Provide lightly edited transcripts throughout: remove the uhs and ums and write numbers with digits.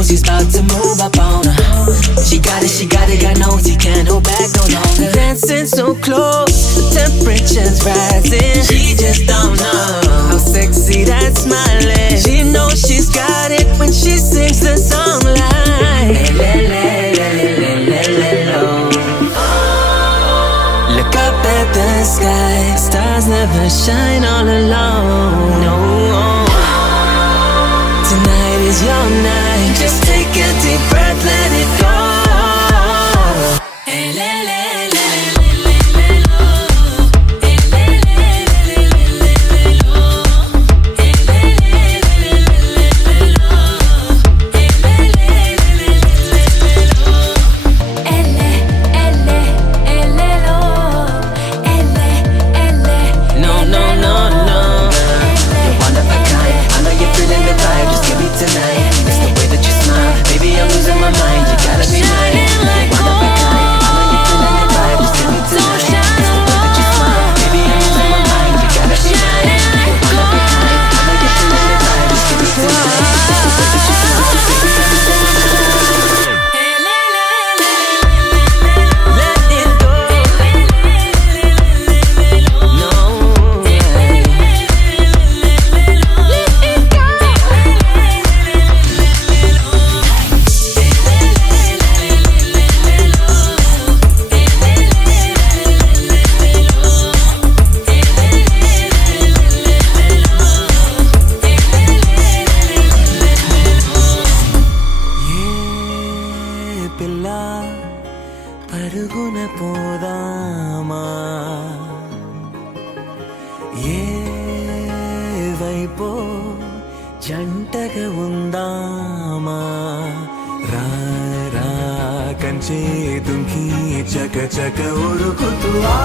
knows he's about to move up on her. She got it, got nosy, can't hold back no longer. Dancing so close, the temperature's rising. She just don't know how sexy that smile is. She knows she's got it when she sings the song like look up at the sky, stars never shine all alone. No, tonight is your night. Just take a deep breath, let it go. పరుగున పోదామా ఏ వైపో జంటగా ఉందామా రా రా కంచే దుంకి చక చక ఉరుకుతూ ఆ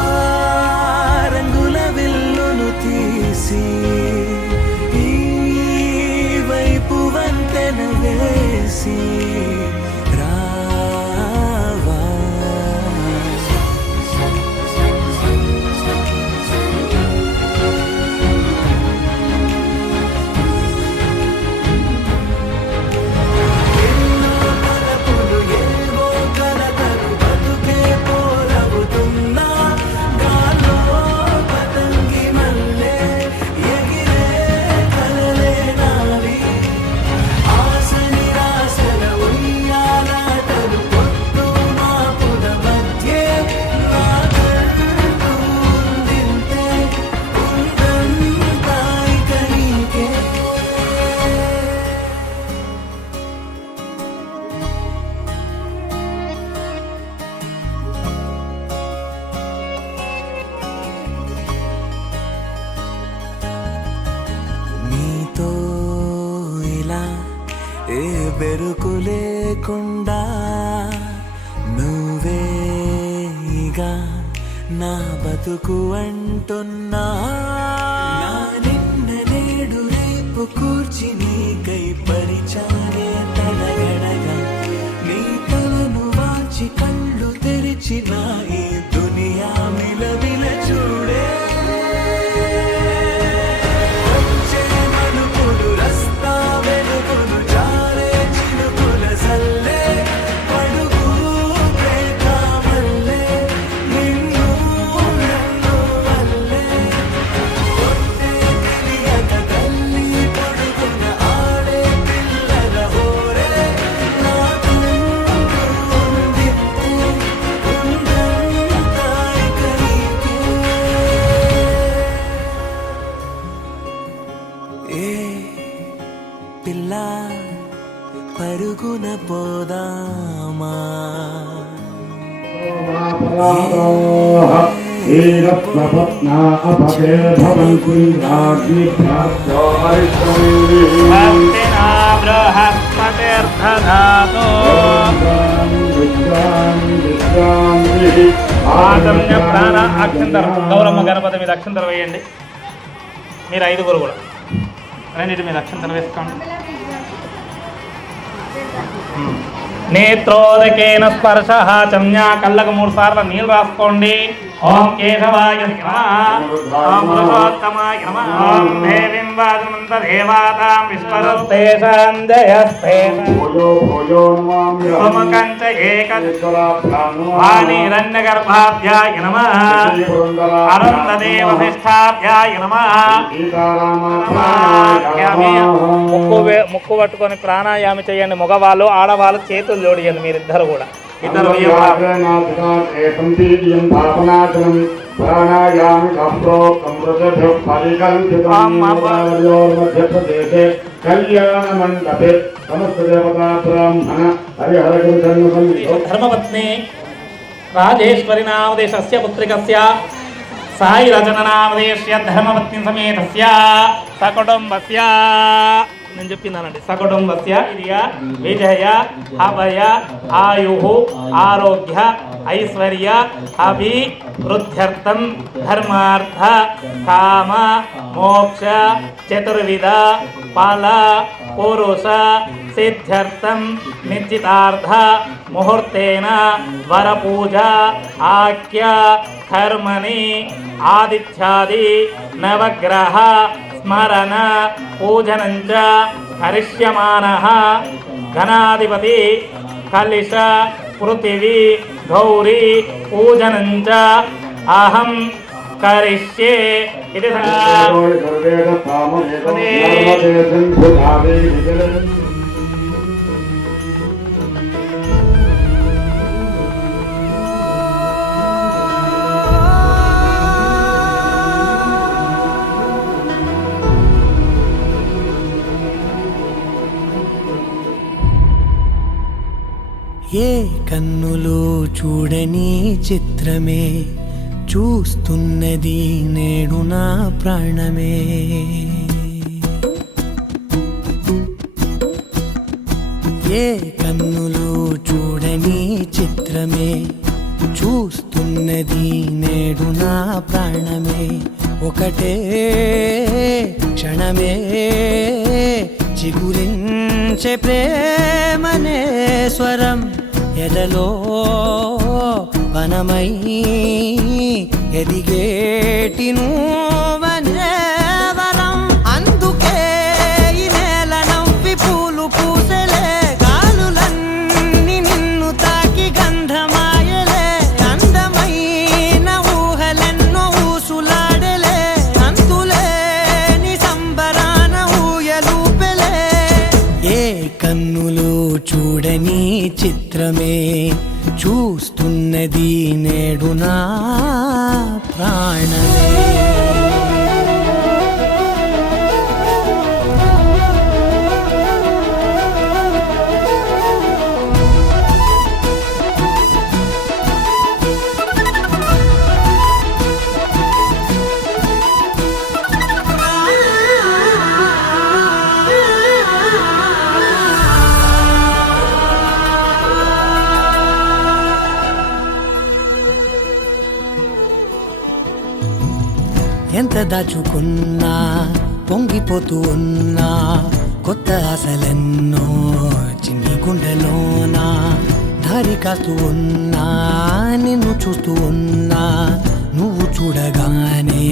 రంగుల విల్లును తీసి ఈ వైపు వంతెన వేసి ఏ బెరుకు లేకుండా నువ్వేగా నా బతుకు అంటున్నా నిన్న నేడు రేపు కూర్చి నీకై పరిచారే తలగడగా నీ తలను వాచి కళ్ళు తెరిచిన ఈ దునియా మిలవిల చూడే పిల్ల పరుగున పోదామా గౌరమ్మ గణపతి మీద అక్షంతరం వేయండి. మీరు 5గురు కూడా రెండింటి మీద అక్షంతరం వేసుకోండి. నేత్రోదకేన స్పర్శ చమ్యా కళ్ళకు 3 సార్లు నీళ్ళు రాసుకోండి. ఓం కేశవాయ నమః ఓం పురుషోత్తమాయ నమః ఓం దేవీం వాజమంత దేవాతాం విశ్వరస్తే సంజయస్తే సోమకంచ ఏకవాణిరణ్యగర్భాభ్యాయ నమః అరుంధదే వసిష్ఠాభ్యాయ నమః. ముక్కు పట్టుకొని ప్రాణాయామి చేయండి. మగవాళ్ళు ఆడవాళ్ళు చేతులు జోడియండి. మీరిద్దరు కూడా ఇద్దరు ధర్మపత్ని రాజేశ్వరి నామదేశస్య పుత్రికస్య సాయి రచన నామదేశ్య ధర్మపత్ని సమేతస్య సకుటుంబస్య నేను చెప్పిందానండి. సకుటుంబస్య విజయ అభయ ఆయు ఆరోగ్య ఐశ్వర్య అభివృద్ధ్యర్థం ధర్మార్థ కామ మోక్ష చతుర్విధ ఫల పురుష సిద్ధ్యర్థం నిశ్చితార్థ ముహూర్తేన వరపూజ ఆఖ్య కర్మణి ఆదిత్యాది నవగ్రహ స్మరణ పూజనంచ కరిష్యమానః. ఘనాధిపతి కలిశ పృథివీ గౌరీ పూజనంచ అహం కరిష్యే. ఇది ఏ కన్నులు చూడని చిత్రమే చూస్తున్నది నేడు నా ప్రాణమే. ఏ కన్నులు చూడని చిత్రమే చూస్తున్నది నేడు నా ప్రాణమే. ఒకటే క్షణమే చిగురించే ప్రేమనే స్వరం ఎదలో వనమై ఎదిగేటి నువ్వనే వరం. అందుకే ఈ నేల నవ్వి పూలు పూసలే గాలులన్నీ నిన్ను తాకి గంధమాయలే. అందమైన ఊహలెన్నో ఊసులాడలే అంతులేని సంబరాన ఊయలూపెలే. ఏ కన్నులు చూడని చిత్రమే చూస్తున్నది నేడు నా ప్రాణమే. ఎంత దాచుకున్నా పొంగిపోతూ ఉన్నా కొత్త ఆశలెన్నో చిన్ని గుండెలోనా దారి కాస్తూ ఉన్నా నిన్ను చూస్తూ ఉన్నా నువ్వు చూడగానే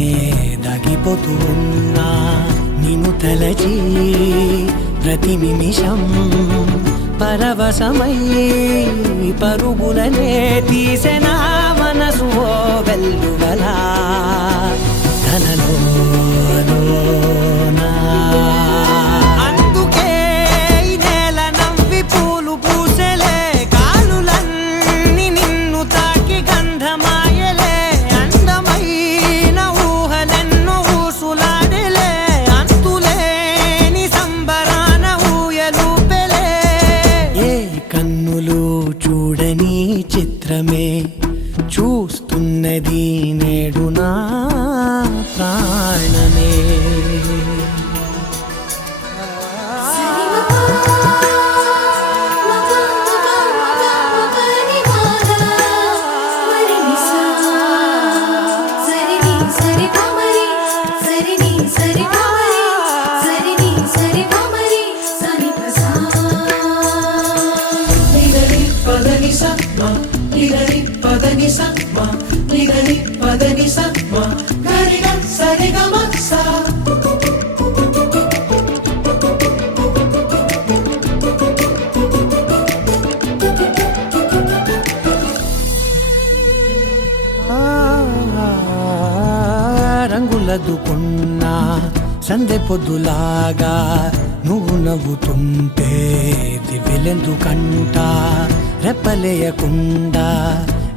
దాగిపోతూ ఉన్నా. నిన్ను తలచి ప్రతి నిమిషం పరవశమై పరుగులనే తీసెనా మనసు ఓ వెల్లువలా ధనలోనా. అందుకే ఈ నేల నవ్వి పూలు పూసలే కాలులన్నీ నిన్ను తాకి గంధమాయలే. అందమైన ఊహలెన్నో ఊసులాడలే అంతులేని సంబరాన ఊయలూపెలే. ఏ కన్నులు చూడని చిత్రమే చూస్తున్నది నేడు నా ప్రాణమే. సరి సర్దుకున్నా సందె పొద్దులాగా నువ్వు నవ్వుతుంటే దివ్వెలెందుకంట రెప్పలేయకుండా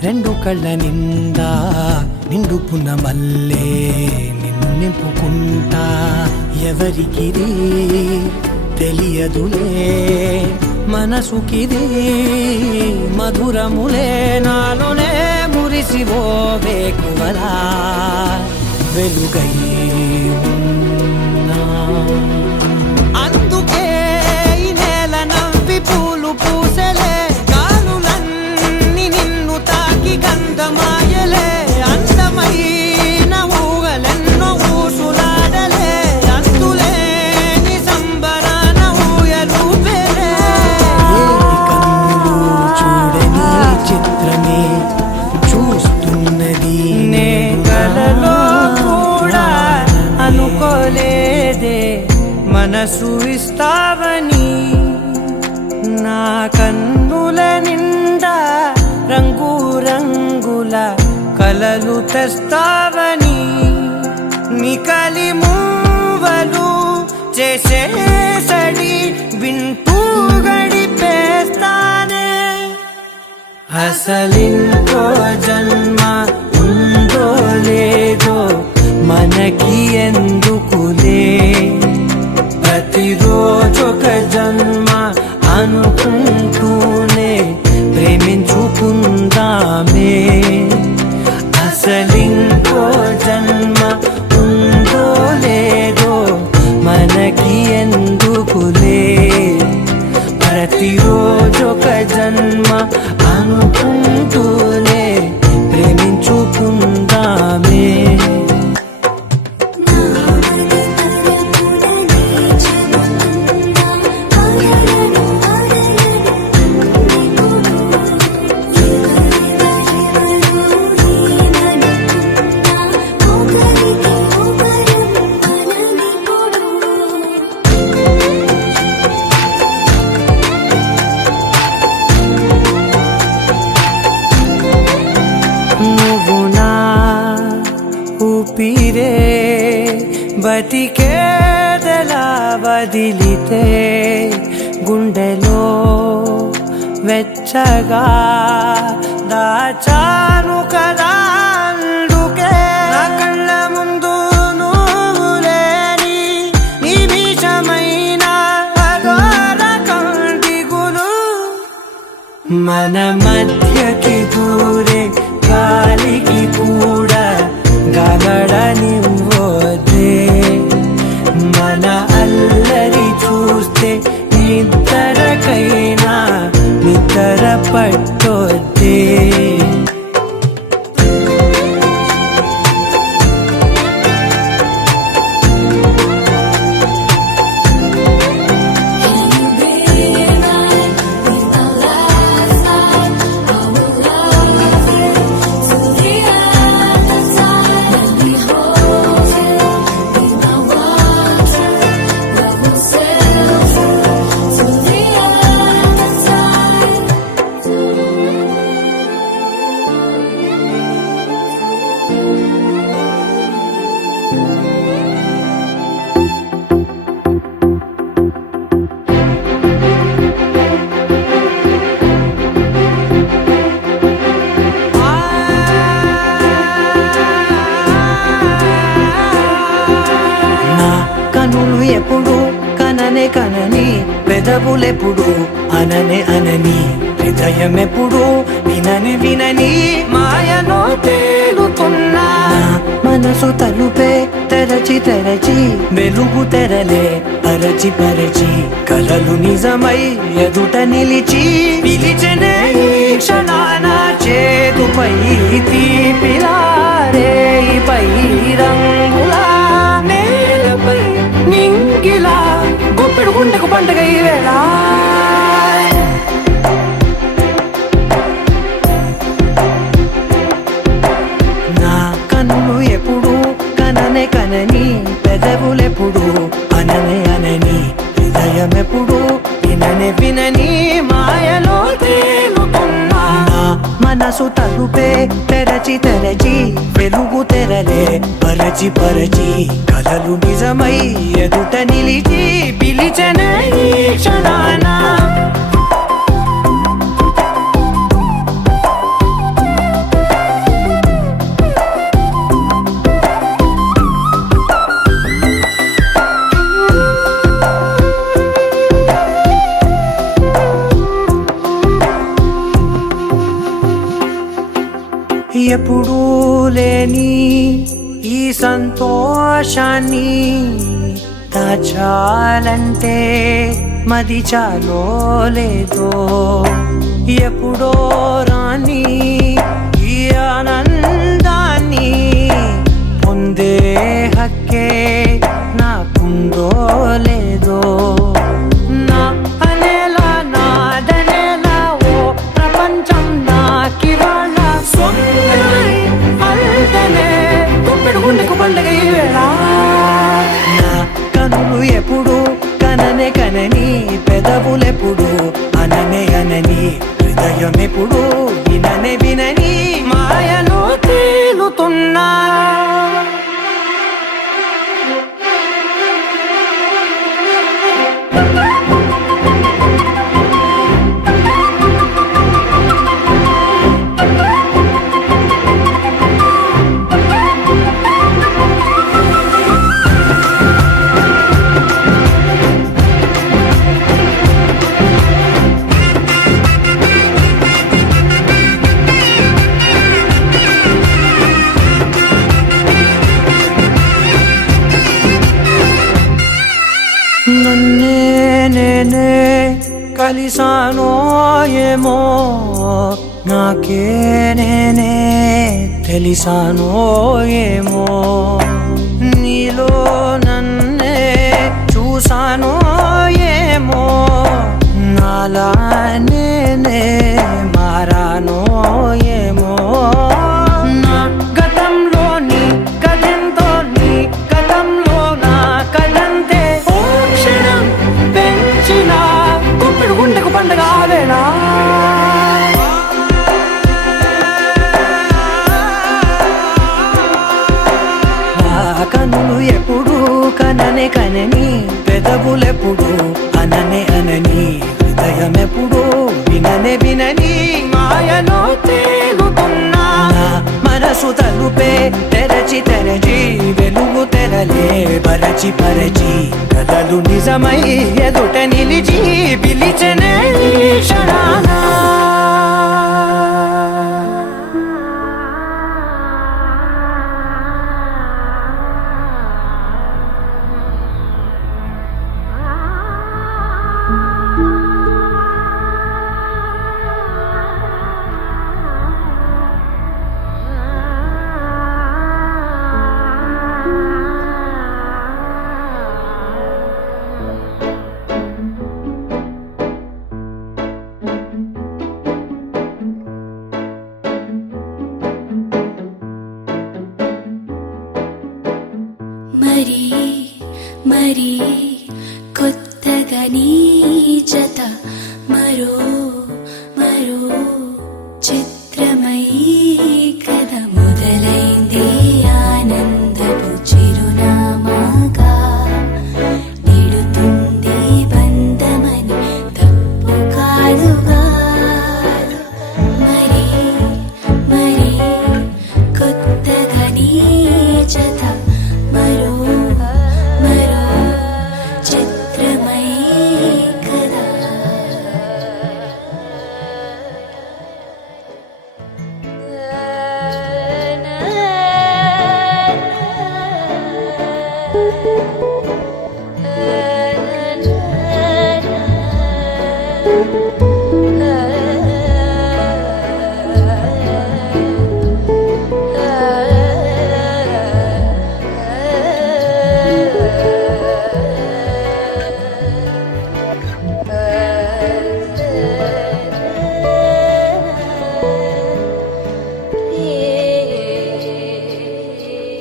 రెండు కళ్ళ నిండా నిండుకున్న మల్లే నిన్ను నింపుకుంటా ఎవరికిది తెలియదులే మనసుకిది మధురములే నాలోనే మురిసివో వేకువలా వెలుగై ఉన్నా అందుకే ఈ నేల నవ్వి పూలు పూసలే గాలులన్నీ నిన్ను తాకి గంధమాయలే అందమైన ఊగలెన్నో ఊసులాడలే అంతులేని సంబరాన ఊయలు పెరే కన్నులు చూడని చిత్రమే చూస్తున్నది నే కలలో కూడా అనుకోలేదే మనసు ఇస్తావని నా కన్నుల నిండా రంగు రంగుల కలలు తెస్తావని నికలి మూవలు చేసేసడి వింటూ గడిపేస్తానే అసలింకో జన్మ ఉందో లేదో మనకి ఎందుకులే ప్రతిరోజొక జన్మ అనుకుంటూనే ప్రేమించుకుందామే అసలింకో జన్మ ఉందో లేదో మనకి ఎందుకులే ప్రతిరోజొక జన్మ అనుకుంటూనే ప్రేమించుకుందామే ఊపిరే బతికేదలా వదిలితే గుండెలో వెచ్చగా దాచాను కదా అందుకే నా కళ్ళ ముందు నువ్వు లేని నిమిషమైన అఘోర కంటిగులు మన మధ్యకి దూరే గాలికి కూడా గగడనివ్వదే మన అల్లరి చూస్తే నిద్రకైనా నిద్ర పట్టొద్దే కనులు ఎప్పుడు కననే కనని పెదవులెప్పుడు అననే అనని హృదయం ఎప్పుడు వినని వినని మాయలో తేలుతున్నా మనసు తలుపే తెరచి తెరచి వెలుగు తెరలే పరచి పరచి కలలు నిజమై ఎదుట నిలిచి పిలిచనే ఈ క్షణాన చేతుపై తీపిలారే పై రంగులా నేలపై నింగిలా గుప్పెడు గుండెకు పండుగ ఈ వేళ నా కన్నులు ఎప్పుడు కననే కనని పెదవులెప్పుడు అననే అనని హృదయం ఎప్పుడు విననే వినని మాయలో తేలుతున్నా మనసు తలుపే తెరచి తెరచి వెలుగు తెరలే పరచి పరచి కలలు నిజమై ఎదుట నిలిచి పిలిచెనే ఈ క్షణాన ఎప్పుడూ లేని ఈ సంతోషాన్ని దాచాలంటే మది చాలో లేదో ఎప్పుడో రాని ఈ ఆనందాన్ని పొందే హక్కే నాకుందో లేదో నా అనేలా నాదనేలా ఓ ప్రపంచం నాకివాళ పండుగ నా కనులు ఎప్పుడు కననే కనని పెదవులెప్పుడు అననే అనని హృదయం ఎప్పుడు విననే వినని మాయలో తేలుతున్నా నన్నే నేనే కలిసానో ఏమో నాకే నేనే తెలిసానో ఏమో నీలో నన్నే చూసానో ఏమో నాలా నేనే మారానో ఏమో నా గతంలోని కథంతో నీ గతంలో నా కథంతే గుండెకు పండగ ఆవేనా కనులు ఎప్పుడు కననే కనని పెదవులెప్పుడు అననే అనని హృదయం ఎప్పుడు విననే వినని మాయలో తేలుతున్నా మనసు తలుపే తెరచి తెరచి వెలుగు తెరలే పరచి పరచి కలలు నిజమై ఎదుట నిలిచి పిలిచెనే ఈ క్షణాన మరీ మరీ కొత్తగా నీ జత మరో మరో చిత్రమై కథ మొదలైంది ఆనందపు చిరునామాగా నిడుతుంది బంధమని తప్పు కాదుగా మరీ మరీ కొత్తగా నీ జత మరో మరో చిత్రమై కదా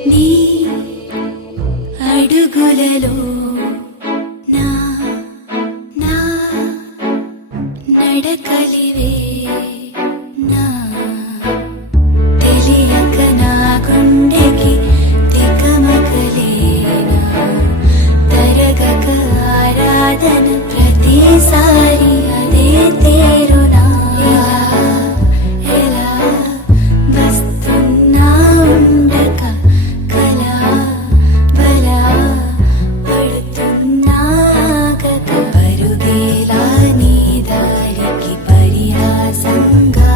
నీ అడుగులలో నా నా నడకలివే నా ప్రతిసారి అదే తీరునా ఎలా వస్తున్నా ఉండక కలా బలా పడుతున్నా ఆగక పరుగేలా నీ దారికి పరిహాసంగా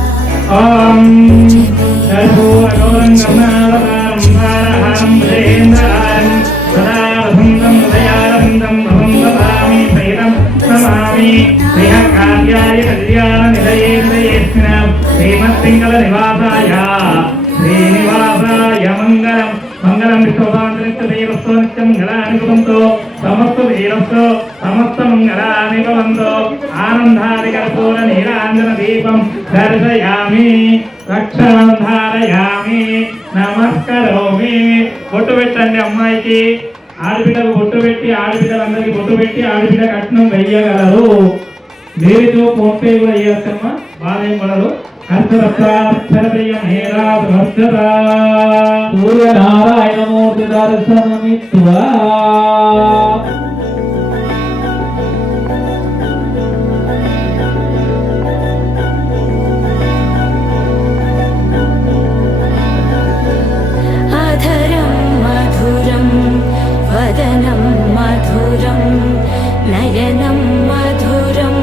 శ్రీమత్పింగళ నివాసాయ శ్రీనివాసాయ మంగళం మంగళం విశ్వభాంతరిస్తు నిత్యం మంగళాని భవంతు సమస్త వీరస్తు సమస్త మంగళాని భవంతు ఆనందాది కర్పూర నీరాంజన దీపం దర్శయామి రక్షణం ధారయామి నమస్కరోమి. బొట్టు పెట్టండి అమ్మాయికి, ఆడబిడ్డకు బొట్టు పెట్టి ఆడబిడ్డలందరికీ బొట్టు పెట్టి ఆడబిడ్డ కట్నం వెయ్యగలరు. లేనితో ఫోన్పే కూడా చేయొచ్చమ్మా, బాధ ఏం పడరు. సూర్యనారాయణమూర్తి దర్శనమిత్వా అధరం మధురం వదనం మధురం నయనం మధురం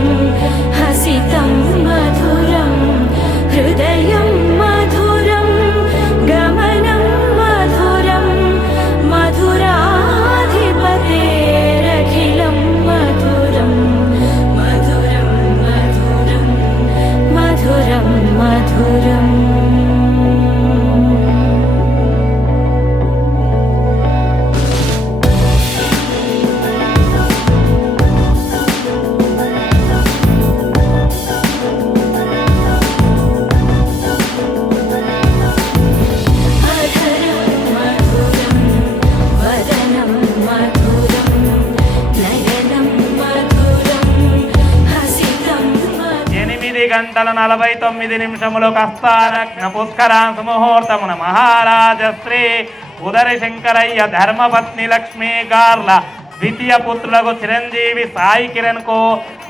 హసితం మధురం హృదయం మధురం గమనం మధురం మధురాధిపతేరఖిలం మధురం మధురం మధురం మధురం మధురం. గంటల 49 కస్తానగ్న పుష్కరాంశ ముహూర్తమున మహారాజశ్రీ ఉదరి శంకరయ్య ధర్మపత్ని లక్ష్మీ గార్ల ద్వితీయ పుత్రులకు చిరంజీవి సాయి కిరణ్ కు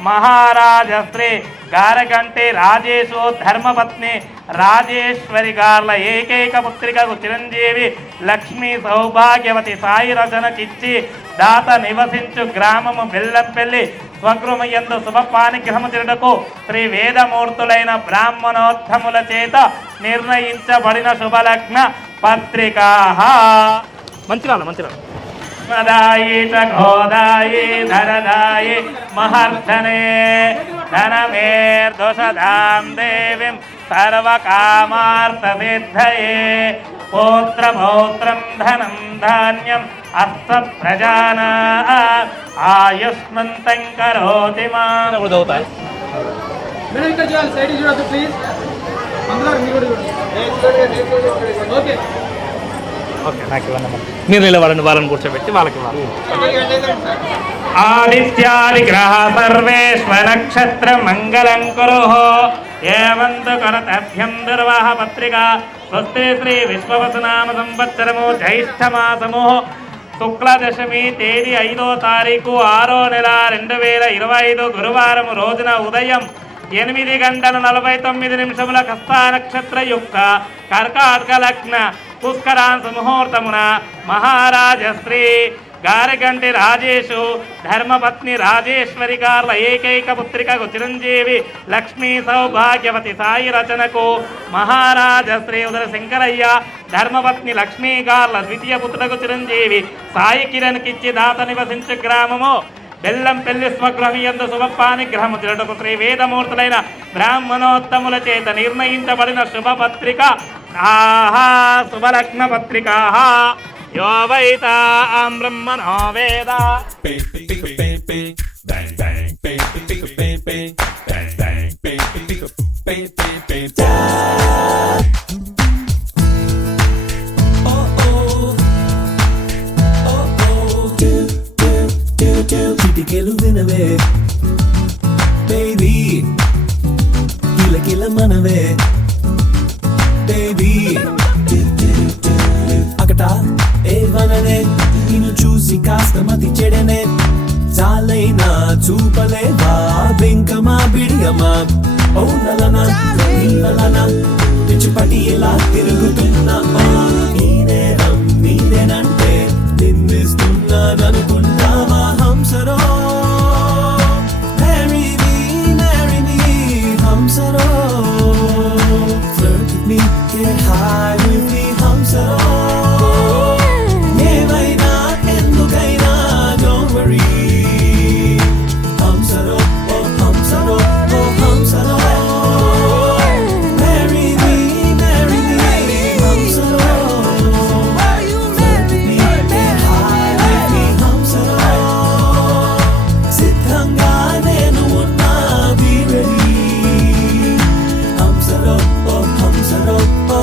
మహారాజశ్రీ గారగంటి రాజేశు ధర్మపత్ని రాజేశ్వరి గార్ల ఏకైక పుత్రికకు చిరంజీవి లక్ష్మీ సౌభాగ్యవతి సాయి రచనకిచ్చి దాత నివసించు గ్రామము బెల్లంపల్లి స్వగృహయందు శుభపానిగ్రహము జరుటకు శ్రీ వేదమూర్తులైన బ్రాహ్మణోత్తముల చేత నిర్ణయించబడిన శుభలగ్న పత్రికా. మంచిగా గోదాయి ధరదాయి మహర్ధనే ధనమేర్దోషదాం దేవిం సర్వకామార్థసిద్ధయే పౌత్రపౌత్రం ధనం ధాన్యం అస్త ప్రజానా ఆయుష్మంతం కరోతి మా. మీరు నిలబడండి, వాళ్ళని కూర్చోబెట్టి వాళ్ళకి ఆదిత్యాది గ్రహ సర్వేశ్వ నక్షత్ర మంగళం కురు ఏవంతు కరతభ్యం దుర్వాహ పత్రిక స్వస్తి శ్రీ విశ్వవసనామ సంవత్సరము జ్యేష్ఠమాసము శుక్లదశమి తేదీ 5వ తారీఖు 6వ నెల 2025 గురువారం రోజున ఉదయం 8:49 హస్తా నక్షత్ర యొక్క కర్కాటక లగ్న పుష్కరాంశ ముహూర్తమున మహారాజశ్రీ గారగంటి రాజేశు ధర్మపత్ని రాజేశ్వరి గార్ల ఏకైక పుత్రికకు చిరంజీవి లక్ష్మీ సౌభాగ్యవతి సాయి రచనకు మహారాజశ్రీ ఉదర శంకరయ్య ధర్మపత్ని లక్ష్మీ గార్ల ద్వితీయ పుత్రులకు చిరంజీవి సాయి కిరణ్ కిచ్చి దాత నివసించు గ్రామము బెల్లంపల్లి స్వగృహయందు శుభపానిగ్రహము జరుటకు శ్రీ వేదమూర్తులైన బ్రాహ్మణోత్తముల చేత నిర్ణయించబడిన శుభపత్రిక శుభలగ్న పత్రికా. यो वैतां ब्रह्मणो वेद చిటికెలు వినవే బేబీ కిలకిల మనవే బేబీ అకటా నిన్ను చూసి కాస్త మతి చెడనే చాలైనా చూపలేవా పిడియమా ఓ నలనా నీ నలనా పిచ్చిపట్టి ఇలా తిరుగుతున్నా ఓ నీ నేరం నీదేనంటే నిందిస్తున్నాననుకుంటావా హంసరో marry me హంసరో flirt with me get high with me హంసరో ఏమైనా ఎందుకైనా don't worry హంసరో oh హంసరో oh హంసరో marry me హంసరో flirt with me get high with me హంసరో సిద్ధంగా నేను ఉన్నా be ready హంసరో ఓ హంసరో ఓ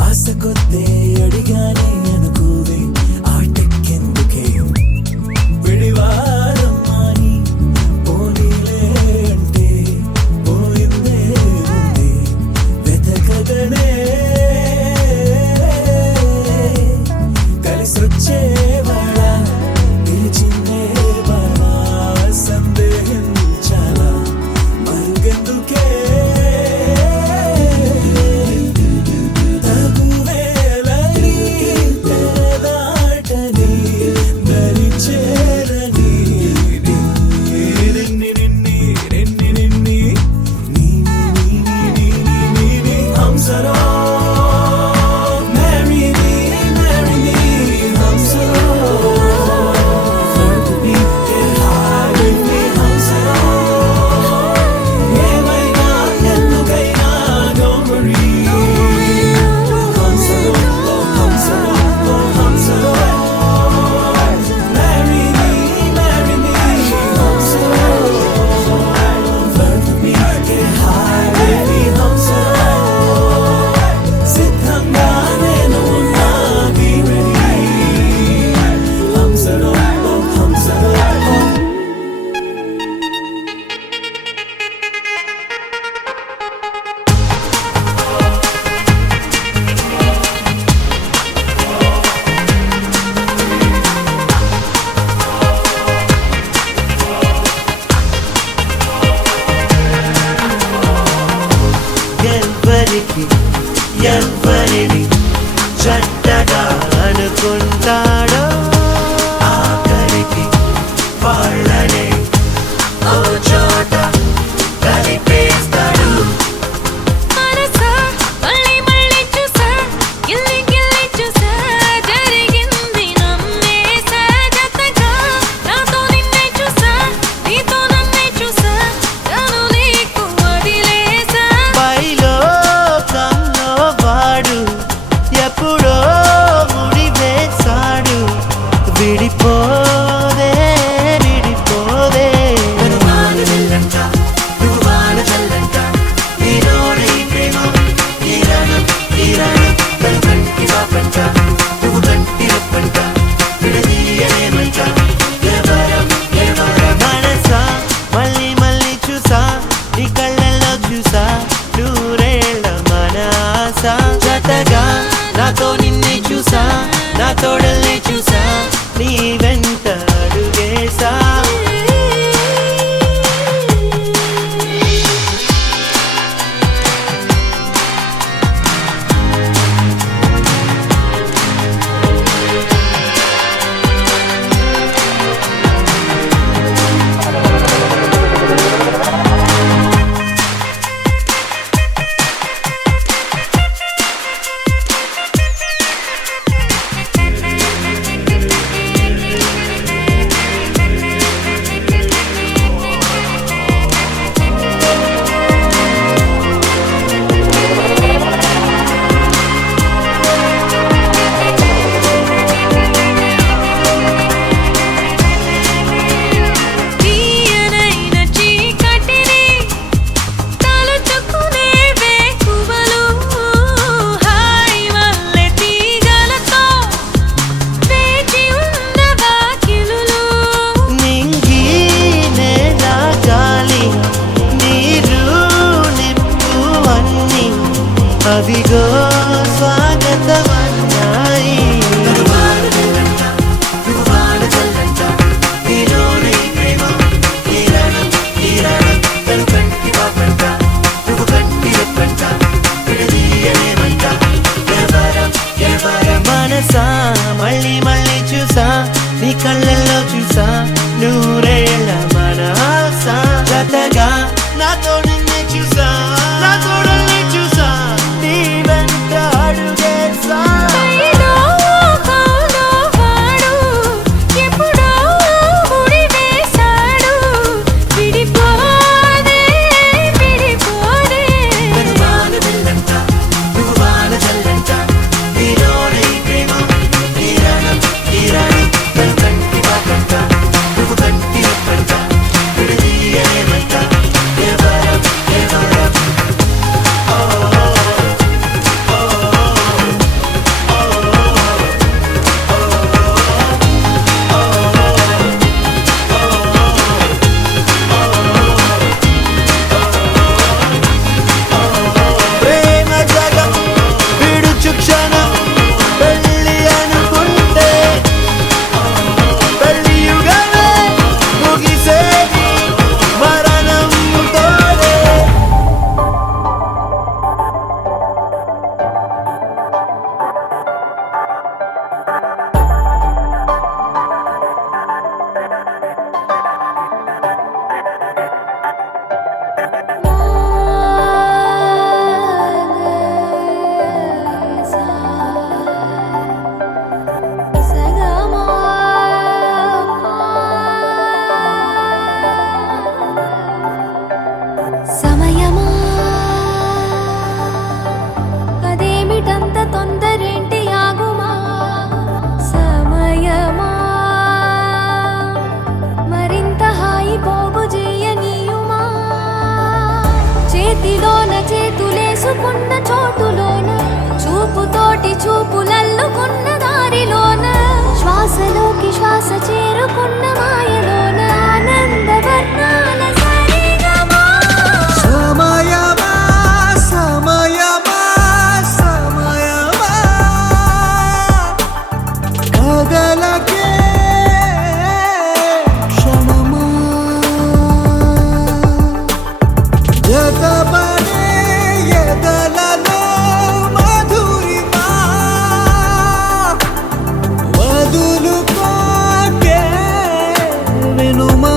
ఆశ కొద్దే అడిగానే అనుకోవే ఆటెక్కెందుకే విడివారమ్మాని పోనీలే అంటే పోయిందే ఉంది వెతకగనే కలిసొచ్చేవాడ పిలిచిందే బాగా సందేహించాలా మరుగెందుకే తగువేలని తెరదాటని దరి చేరని నిన్ని హంసరో marry me హంసరో flirt with me get high with me హంసరో ఏమైనా ఎందుకైనా don't worry హంసరో oh హంసరో oh హంసరో marry me హంసరో flirt with me get high with me హంసరో సిద్ధంగా నేను ఉన్నా be ready హంసరో ఓ హంసరో ఓ ఎవరిని చెడ్డగా అనుకుంటాడో ఆఖరికి వాళ్ళనే ఓ చోట కలిపేస్తాడు మనసా మళ్ళీ మళ్ళీ చూసా గిల్లి గిల్లి చూసా జరిగింది నమ్మేసా జతగా నాతో నిన్నే చూసా నీతో నన్నే చూసా తను నీకు వదిలేసా పైలో కల్లో వాడు ఎప్పుడో ముడి వేశాడు విడిపోదే విడిపోదే నువ్వు వాన జల్లంట నువ్వు వాన జల్లంట నీలోనే ఈ ప్రేమ ఈ రాణం తను కంటి పాపంట నువ్వు కంటి రప్పంట విడదీయలేమంట ఎవరం మనసా మళ్ళీ మళ్ళీ చూసా నీ కళ్ళల్లో చూసా నూరేళ్ళ మన ఆశ జతగా నాతో నిన్నే చూసా నా తోడల్నే చూసా నీ వెంట అడుగేసా అవిగో స్వాగతమన్నాయి మనసా మళ్ళీ మళ్ళీ చూసా నీ కళ్ళల్లో చూసా నూరేళ్ళ మన ఆశ జతగా నాతో నిన్నే చూసా నా తోడల్ని చూసా నీ వెంట అడుగేసా కైలో కౌలో వాడు ఎప్పుడో ఉడివేశాడు విడిపోదే విడిపోదే వాన జల్లంట నువ్వు వాన జల్లంట నీలోనే ఈ ప్రేమ తీరాణం తీరాణం నన్ను కంటి పాపంట నువ్వు కంటి రెప్పంట విడదీయలేమంట ఎవరం ఎవరం ప్రేమ జగం విడుచు క్షణం పెళ్ళి అనుకుంటే పెళ్ళి యుగమే ముగిసేది మరణంతోనే సమయమా అదేమిటంత తొందరేంటి ఆగుమా సమయమా మరింత హాయి పోగు చేయనీయుమా చేతిలోన చేతులేసుకున్న చోటులోన చూపుతోటి చూపులల్లుకున్న దారిలోన శ్వాసలోకి శ్వాస చేరుకున్న మాయలోన ఆనందవర్ణాల సరిగమా సమయమా సమయమా సమయమా కదలకే క్షణమా జతపడే ఎదలలో మధురిమా వదులుకోకే వినుమా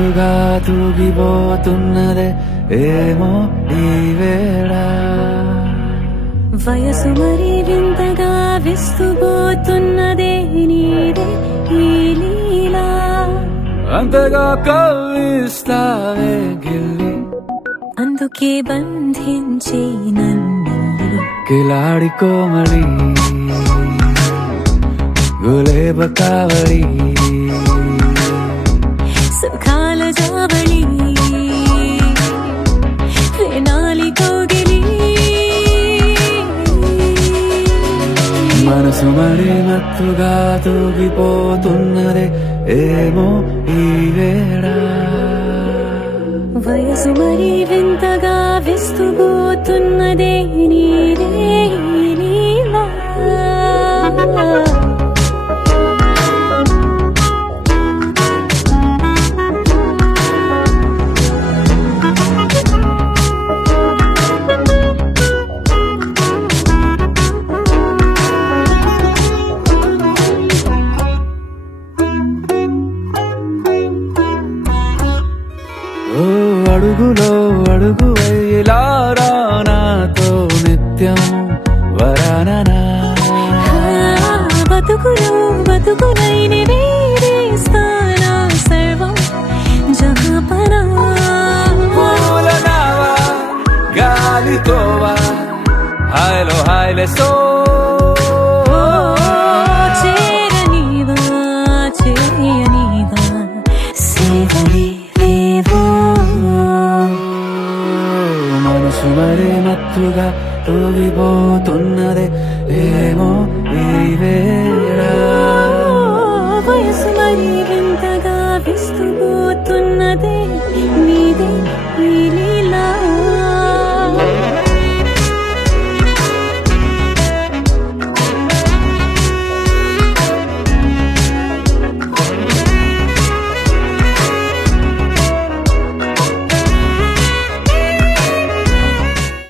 మత్తుగా తూగిపోతున్నదే ఏమో ఈ వేళ వయసు మరి వింతగా విస్తుపోతున్నదే నీదే ఈ లీలా అంతగా కవ్విస్తావే గిల్లి అందుకే బంధించే నన్ను కిలాడి కోమలి గులేబ కావలి సుఖాల జావళి వేనాలి కోగిలి మనసు మరి మత్తుగా తూగిపోతున్నదే ఏమో ఈ వేళ వయసు మరి వింతగా విస్తుపోతున్నదే నీదే ఈ లీలా ఓ అడుగులో అడుగు వేలారా నాతో నిత్యం వరాననా బతుకులో బతుకులైన వేరేస్తానా సర్వం జహాపనా పూలనావా గాలితోవా హాయ్లో హాయ్లే సో చేరనీవా చేయనీవా సేవలే లేవో మనసు మరి మత్తుగా తూగిపోతున్నదే ఏమో ఈ వేళ వయసు మరి వింతగా విస్తుపోతున్నదే నీదే ఈ లీలా